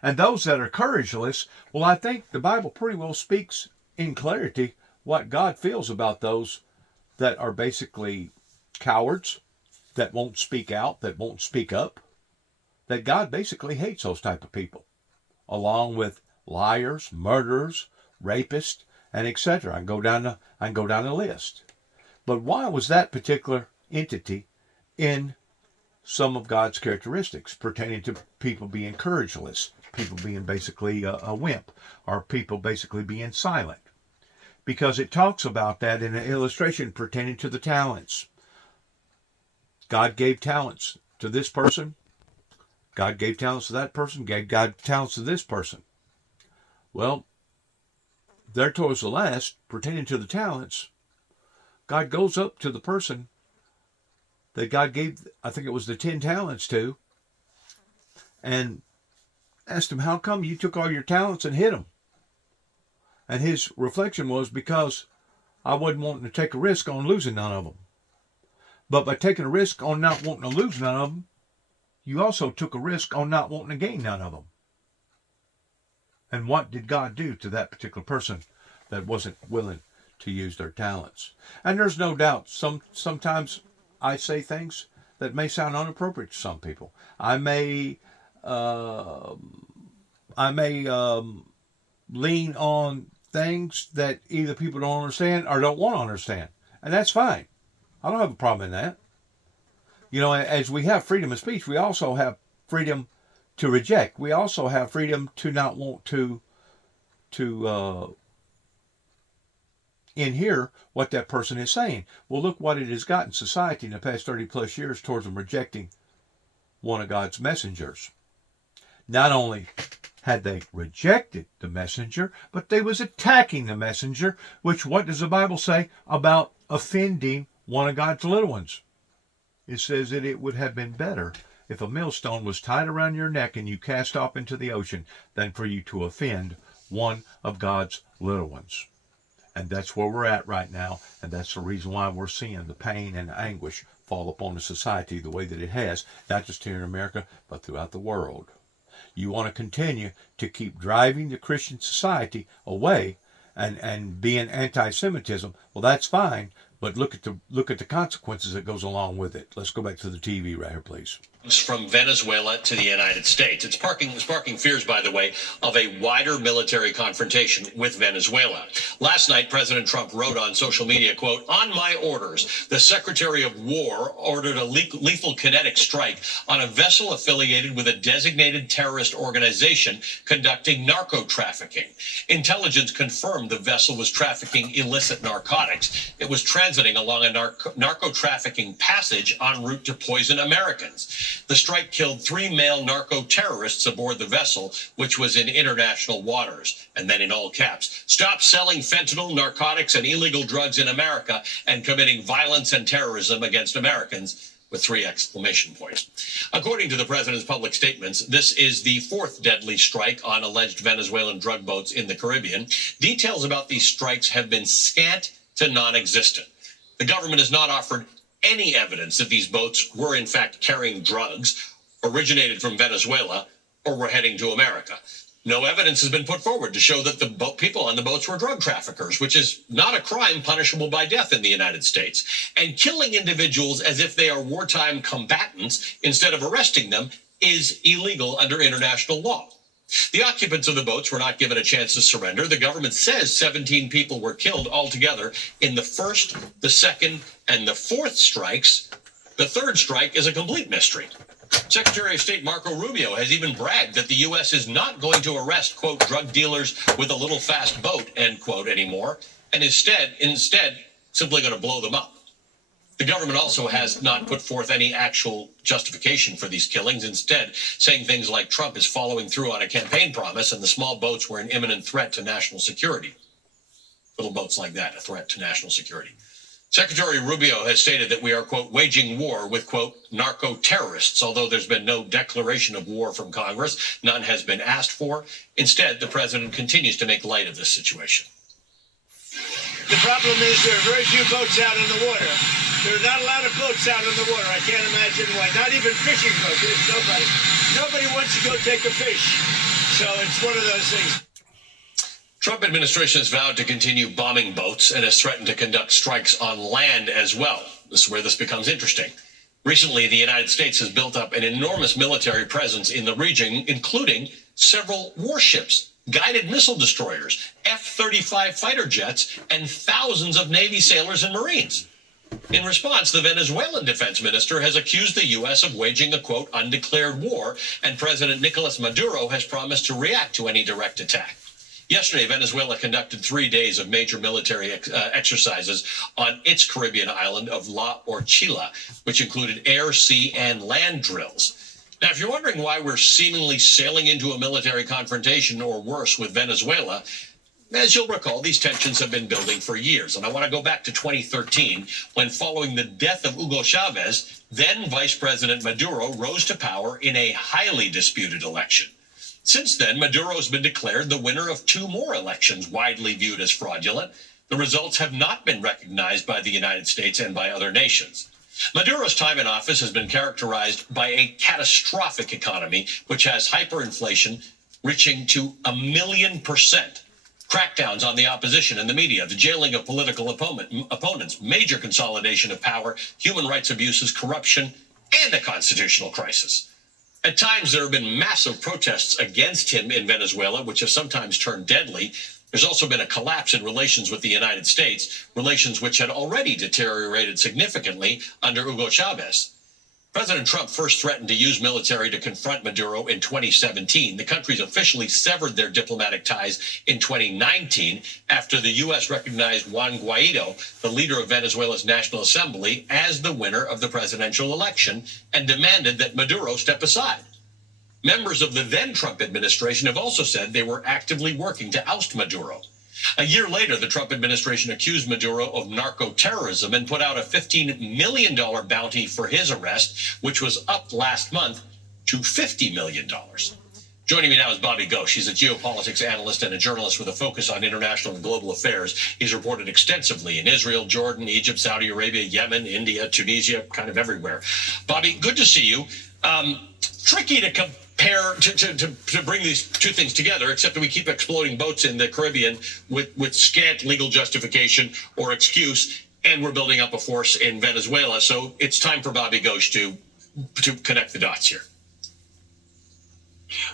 And those that are courageless, well, I think the Bible pretty well speaks in clarity what God feels about those that are basically cowards, that won't speak out, that won't speak up. That God basically hates those type of people, along with liars, murderers, rapists, and etc. I can go down the list. But why was that particular entity in some of God's characteristics pertaining to people being courageless, people being basically a wimp, or people basically being silent? Because it talks about that in an illustration pertaining to the talents. God gave talents to this person. God gave talents to that person. Gave God talents to this person. Well, there towards the last, pertaining to the talents, God goes up to the person that God gave, I think it was the 10 talents to, and asked him, how come you took all your talents and hid them? And his reflection was, because I wasn't wanting to take a risk on losing none of them. But by taking a risk on not wanting to lose none of them, you also took a risk on not wanting to gain none of them. And what did God do to that particular person that wasn't willing to use their talents? And there's no doubt, sometimes I say things that may sound inappropriate to some people. I may lean on things that either people don't understand or don't want to understand. And that's fine. I don't have a problem in that. You know, as we have freedom of speech, we also have freedom to reject. We also have freedom to not want to inhear what that person is saying. Well, look what it has got in society in the past 30 plus years towards them rejecting one of God's messengers. Not only had they rejected the messenger, but they was attacking the messenger, which what does the Bible say about offending one of God's little ones? It says that it would have been better if a millstone was tied around your neck and you cast off into the ocean than for you to offend one of God's little ones. And that's where we're at right now, and that's the reason why we're seeing the pain and the anguish fall upon the society the way that it has, not just here in America, but throughout the world. You want to continue to keep driving the Christian society away and being anti-Semitism, well, that's fine, but look at the consequences that goes along with it. Let's go back to the TV right here, please. From Venezuela to the United States. It's sparking fears, by the way, of a wider military confrontation with Venezuela. Last night, President Trump wrote on social media, quote, "On my orders, the Secretary of War ordered a lethal kinetic strike on a vessel affiliated with a designated terrorist organization conducting narco trafficking. Intelligence confirmed the vessel was trafficking illicit narcotics. It was transiting along a narco trafficking passage en route to poison Americans. The strike killed 3 male narco-terrorists aboard the vessel, which was in international waters. And then in all caps, stop selling fentanyl, narcotics, and illegal drugs in America and committing violence and terrorism against Americans, with 3 exclamation points. According to the president's public statements, this is the 4th deadly strike on alleged Venezuelan drug boats in the Caribbean. Details about these strikes have been scant to non-existent. The government has not offered any evidence that these boats were in fact carrying drugs, originated from Venezuela, or were heading to America. No evidence has been put forward to show that the people on the boats were drug traffickers, which is not a crime punishable by death in the United States. And killing individuals as if they are wartime combatants instead of arresting them is illegal under international law. The occupants of the boats were not given a chance to surrender. The government says 17 people were killed altogether in the first, the second, and the 4th strikes. The 3rd strike is a complete mystery. Secretary of State Marco Rubio has even bragged that the U.S. is not going to arrest, quote, drug dealers with a little fast boat, end quote, anymore, and instead simply going to blow them up. The government also has not put forth any actual justification for these killings, instead saying things like Trump is following through on a campaign promise and the small boats were an imminent threat to national security. Little boats like that, a threat to national security. Secretary Rubio has stated that we are, quote, waging war with, quote, narco-terrorists, although there's been no declaration of war from Congress. None has been asked for. Instead, the president continues to make light of this situation. The problem is there are very few boats out in the water. There are not a lot of boats out in the water. I can't imagine why. Not even fishing boats. There's nobody. Nobody wants to go take a fish. So it's one of those things. Trump administration has vowed to continue bombing boats and has threatened to conduct strikes on land as well. This is where this becomes interesting. Recently, the United States has built up an enormous military presence in the region, including several warships, guided missile destroyers, F-35 fighter jets, and thousands of Navy sailors and Marines. In response, the Venezuelan defense minister has accused the U.S. of waging a, quote, undeclared war, and President Nicolas Maduro has promised to react to any direct attack. Yesterday, Venezuela conducted 3 days of major military exercises on its Caribbean island of La Orchila, which included air, sea, and land drills. Now, if you're wondering why we're seemingly sailing into a military confrontation or worse with Venezuela, as you'll recall, these tensions have been building for years. And I want to go back to 2013, when following the death of Hugo Chavez, then Vice President Maduro rose to power in a highly disputed election. Since then, Maduro has been declared the winner of 2 more elections widely viewed as fraudulent. The results have not been recognized by the United States and by other nations. Maduro's time in office has been characterized by a catastrophic economy, which has hyperinflation reaching to 1,000,000%. Crackdowns on the opposition and the media, the jailing of political opponents, major consolidation of power, human rights abuses, corruption, and a constitutional crisis. At times, there have been massive protests against him in Venezuela, which have sometimes turned deadly. There's also been a collapse in relations with the United States, relations which had already deteriorated significantly under Hugo Chavez. President Trump first threatened to use military to confront Maduro in 2017. The countries officially severed their diplomatic ties in 2019 after the U.S. recognized Juan Guaido, the leader of Venezuela's National Assembly, as the winner of the presidential election and demanded that Maduro step aside. Members of the then Trump administration have also said they were actively working to oust Maduro. A year later, the Trump administration accused Maduro of narco-terrorism and put out a $15 million bounty for his arrest, which was up last month to $50 million. Joining me now is Bobby Ghosh. He's a geopolitics analyst and a journalist with a focus on international and global affairs. He's reported extensively in Israel, Jordan, Egypt, Saudi Arabia, Yemen, India, Tunisia, kind of everywhere. Bobby, good to see you. Tricky to compare to bring these two things together, except that we keep exploding boats in the Caribbean with scant legal justification or excuse, and we're building up a force in Venezuela. So it's time for Bobby Ghosh to connect the dots here.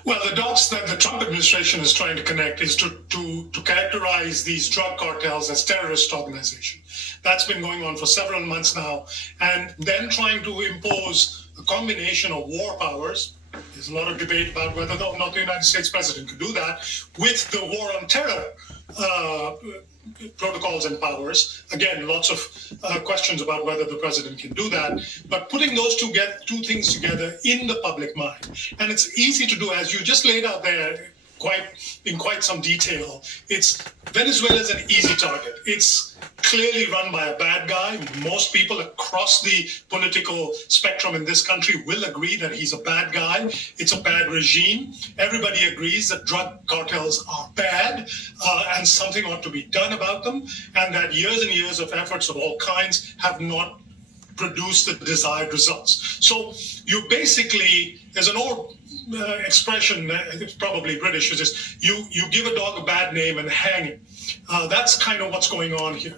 Well, the dots that the Trump administration is trying to connect is to characterize these drug cartels as terrorist organizations. That's been going on for several months now, and then trying to impose a combination of war powers. There's a lot of debate about whether or not the United States president could do that with the war on terror protocols and powers. Again, lots of questions about whether the president can do that. But putting those two things together in the public mind, and it's easy to do, as you just laid out there in quite some detail. Venezuela is an easy target. It's clearly run by a bad guy. Most people across the political spectrum in this country will agree that he's a bad guy. It's a bad regime. Everybody agrees that drug cartels are bad and something ought to be done about them, and that years and years of efforts of all kinds have not produced the desired results. So you basically, there's an old expression, it's probably British, is this: you give a dog a bad name and hang him. That's kind of what's going on here.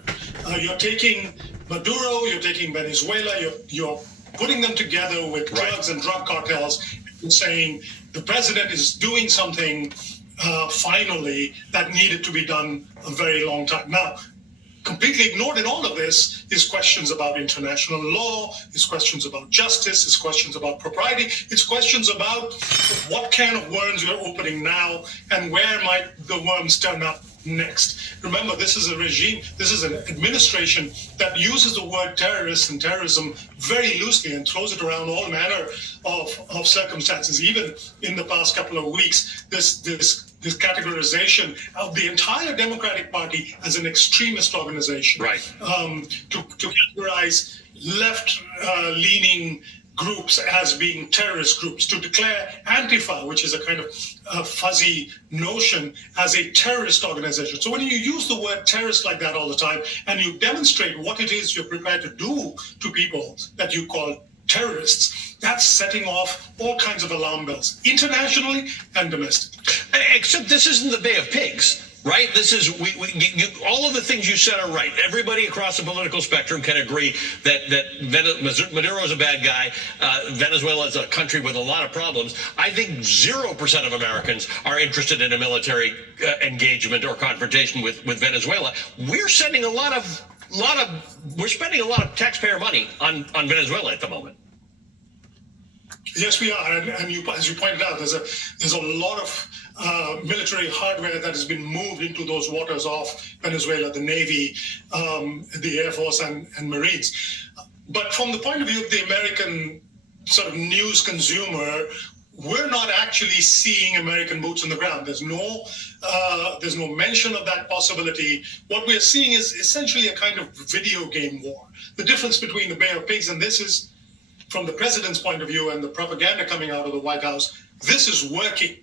You're taking Maduro, you're taking Venezuela, you're putting them together with drugs and drug cartels and saying the president is doing something finally that needed to be done a very long time. Now, completely ignored in all of this is questions about international law, is questions about justice, is questions about propriety, it's questions about what can of worms you're opening now and where might the worms turn up next. Remember, this is a regime, this is an administration that uses the word terrorist and terrorism very loosely and throws it around all manner of circumstances. Even in the past couple of weeks, this categorization of the entire Democratic Party as an extremist organization, to categorize left-leaning groups as being terrorist groups, to declare Antifa, which is a kind of fuzzy notion, as a terrorist organization. So when you use the word terrorist like that all the time, and you demonstrate what it is you're prepared to do to people that you call terrorists, that's setting off all kinds of alarm bells, internationally and domestically. Except this isn't the Bay of Pigs. Right? This is all of the things you said are right. Everybody across the political spectrum can agree that Maduro is a bad guy. Venezuela is a country with a lot of problems. I think 0% of Americans are interested in a military engagement or confrontation with Venezuela. We're spending a lot of taxpayer money on Venezuela at the moment. Yes, we are, and as you pointed out, there's a lot of military hardware that has been moved into those waters off Venezuela, the Navy, the Air Force, and Marines. But from the point of view of the American sort of news consumer, we're not actually seeing American boots on the ground. There's no mention of that possibility. What we're seeing is essentially a kind of video game war. The difference between the Bay of Pigs and this is, from the president's point of view and the propaganda coming out of the White House, this is working.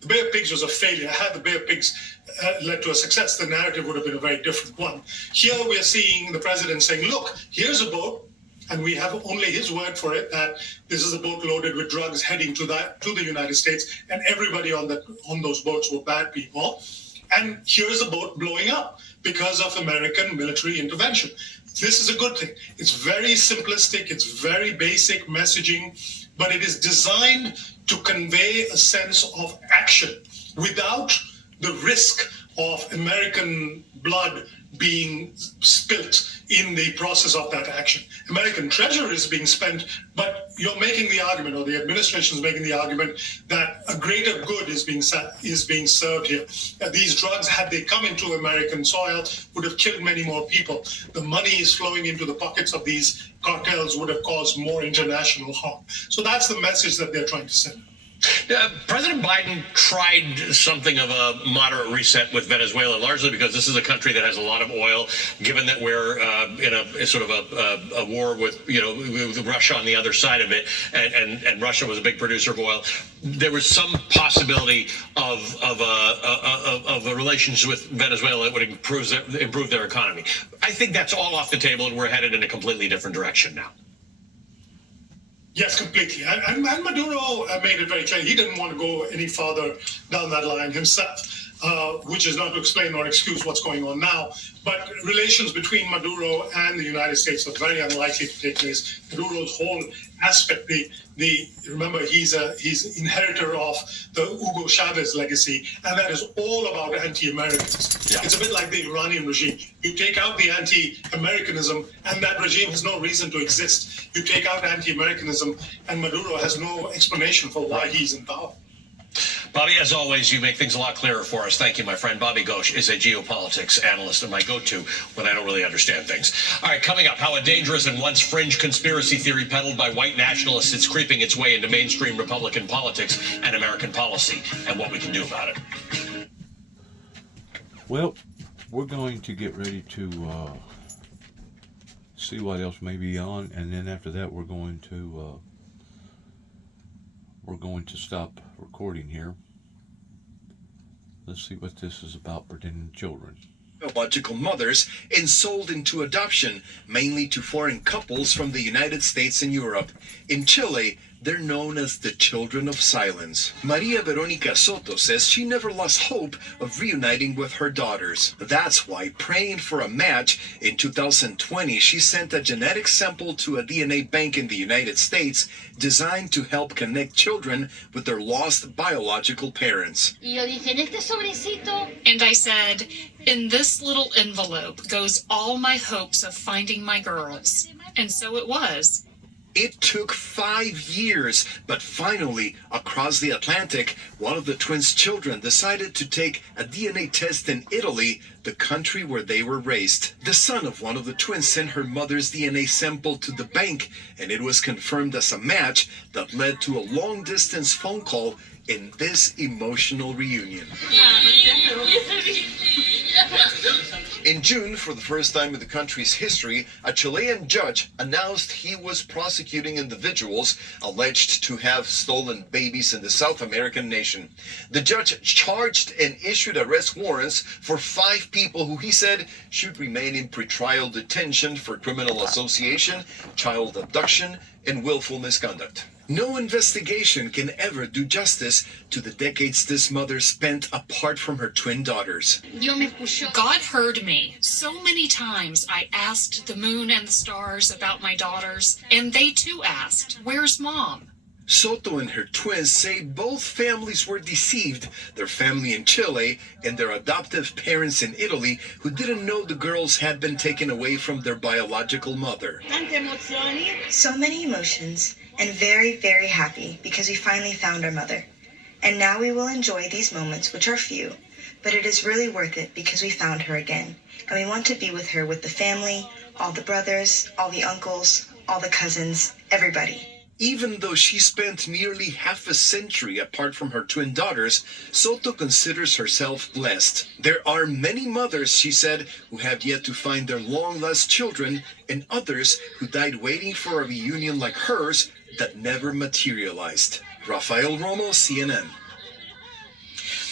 The Bay of Pigs was a failure. Had the Bay of Pigs led to a success, the narrative would have been a very different one. Here we're seeing the president saying, look, here's a boat, and we have only his word for it, that this is a boat loaded with drugs heading to the United States, and everybody on those boats were bad people. And here's a boat blowing up because of American military intervention. This is a good thing. It's very simplistic, it's very basic messaging, but it is designed to convey a sense of action without the risk of American blood being spilt in the process of that action. American treasure is being spent, but you're making the argument, or the administration is making the argument, that a greater good is being served here. These drugs, had they come into American soil, would have killed many more people. The money is flowing into the pockets of these cartels, would have caused more international harm. So that's the message that they're trying to send. President Biden tried something of a moderate reset with Venezuela, largely because this is a country that has a lot of oil, given that we're in a sort of a war with Russia on the other side of it, and Russia was a big producer of oil. There was some possibility of a relations with Venezuela that would improve their economy. I think that's all off the table, and we're headed in a completely different direction now. Yes, completely. And Maduro made it very clear he didn't want to go any farther down that line himself, which is not to explain or excuse what's going on now. But relations between Maduro and the United States are very unlikely to take place. Maduro's whole aspect, remember, he's inheritor of the Hugo Chavez legacy, and that is all about anti-Americanism. Yeah. It's a bit like the Iranian regime. You take out the anti-Americanism, and that regime has no reason to exist. You take out anti-Americanism, and Maduro has no explanation for why he's in power. Bobby, as always, you make things a lot clearer for us. Thank you, my friend. Bobby Ghosh is a geopolitics analyst and my go-to when I don't really understand things. All right, coming up, how a dangerous and once fringe conspiracy theory peddled by white nationalists is creeping its way into mainstream Republican politics and American policy, and what we can do about it. Well, we're going to get ready to see what else may be on, and then after that we're going to stop recording here. Let's see what this is about pertaining to children. Biological mothers and sold into adoption, mainly to foreign couples from the United States and Europe. In Chile, they're known as the Children of Silence. Maria Veronica Soto says she never lost hope of reuniting with her daughters. That's why, praying for a match, in 2020 she sent a genetic sample to a DNA bank in the United States designed to help connect children with their lost biological parents. And I said, in this little envelope goes all my hopes of finding my girls. And so it was. It took 5 years, but finally, across the Atlantic, one of the twins' children decided to take a DNA test in Italy, the country where they were raised. The son of one of the twins sent her mother's DNA sample to the bank, and it was confirmed as a match that led to a long-distance phone call in this emotional reunion. In June, for the first time in the country's history, a Chilean judge announced he was prosecuting individuals alleged to have stolen babies in the South American nation. The judge charged and issued arrest warrants for 5 people who he said should remain in pretrial detention for criminal association, child abduction, and willful misconduct. No investigation can ever do justice to the decades this mother spent apart from her twin daughters. God heard me. So many times I asked the moon and the stars about my daughters, and they too asked, "Where's Mom?" Soto and her twins say both families were deceived, their family in Chile and their adoptive parents in Italy, who didn't know the girls had been taken away from their biological mother. So many emotions, and very, very happy because we finally found our mother. And now we will enjoy these moments, which are few, but it is really worth it because we found her again. And we want to be with her with the family, all the brothers, all the uncles, all the cousins, everybody. Even though she spent nearly half a century apart from her twin daughters, Soto considers herself blessed. There are many mothers, she said, who have yet to find their long-lost children, and others who died waiting for a reunion like hers that never materialized. Rafael Romo, CNN.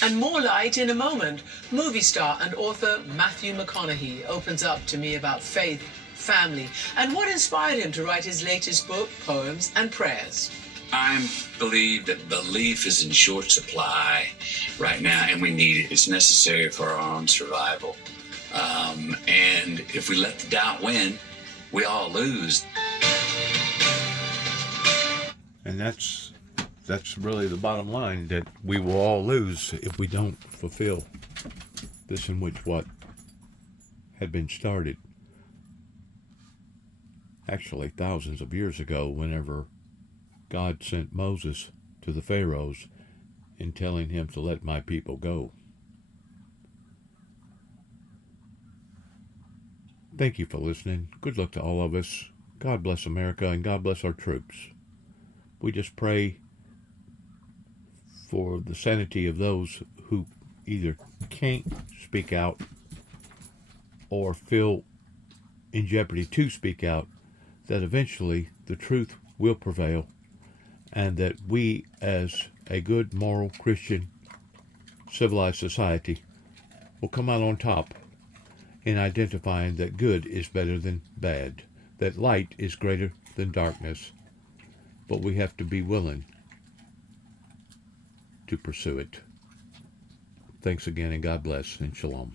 And more light in a moment. Movie star and author Matthew McConaughey opens up to me about faith, family, and what inspired him to write his latest book, Poems and Prayers. I believe that belief is in short supply right now, and we need it. It's necessary for our own survival. And if we let the doubt win, we all lose. And that's really the bottom line, that we will all lose if we don't fulfill this, in which what had been started actually thousands of years ago, whenever God sent Moses to the Pharaohs in telling him to let my people go. Thank you for listening. Good luck to all of us. God bless America, and God bless our troops. We just pray for the sanity of those who either can't speak out or feel in jeopardy to speak out, that eventually the truth will prevail, and that we, as a good, moral, Christian, civilized society, will come out on top in identifying that good is better than bad, that light is greater than darkness, but we have to be willing to pursue it. Thanks again, and God bless, and shalom.